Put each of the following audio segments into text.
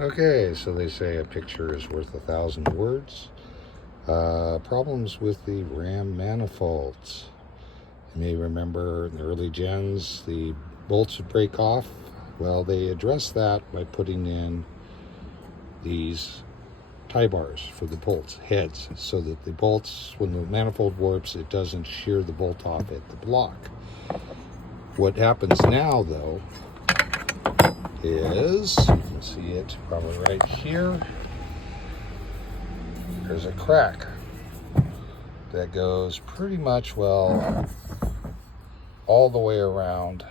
Okay, so they say a picture is worth 1,000 words. Problems with the RAM manifolds. You may remember in the early gens, the bolts would break off. Well, they addressed that by putting in these tie bars for the bolts, heads, so that the bolts, when the manifold warps, it doesn't shear the bolt off at the block. What happens now, though, is, you can see it probably right here, there's a crack that goes pretty much, well, all the way around,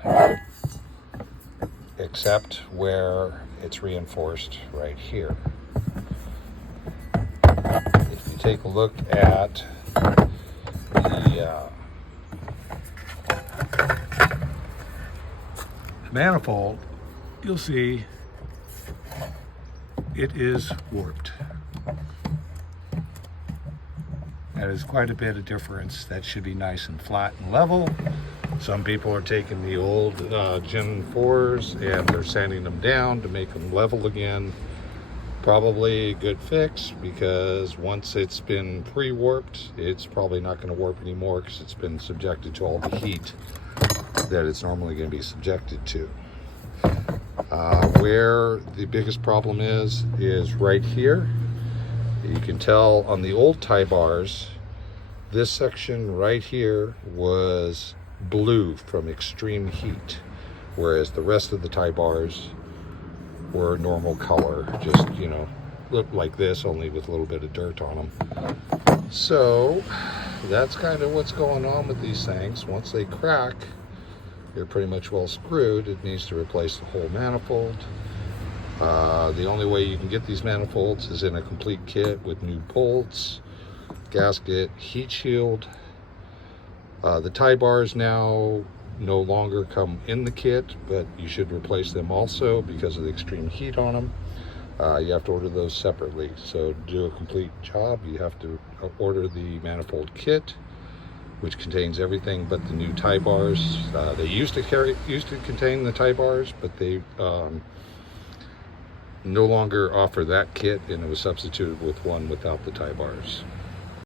except where it's reinforced right here. If you take a look at the manifold, you'll see it is warped. That is quite a bit of difference. That should be nice and flat and level. Some people are taking the old Gen 4s and they're sanding them down to make them level again. Probably a good fix, because once it's been pre-warped, it's probably not going to warp anymore because it's been subjected to all the heat that it's normally going to be subjected to. Where the biggest problem is right here. You can tell on the old tie bars, this section right here was blue from extreme heat, whereas the rest of the tie bars were normal color, just, you know, looked like this, only with a little bit of dirt on them. So that's kind of what's going on with these things. Once they crack, you're pretty much well screwed. It needs to replace the whole manifold. The only way you can get these manifolds is in a complete kit with new bolts, gasket, heat shield. The tie bars now no longer come in the kit, but you should replace them also because of the extreme heat on them. You have to order those separately. So to do a complete job, you have to order the manifold kit, which contains everything but the new tie bars. They used to contain the tie bars, but they no longer offer that kit, and it was substituted with one without the tie bars.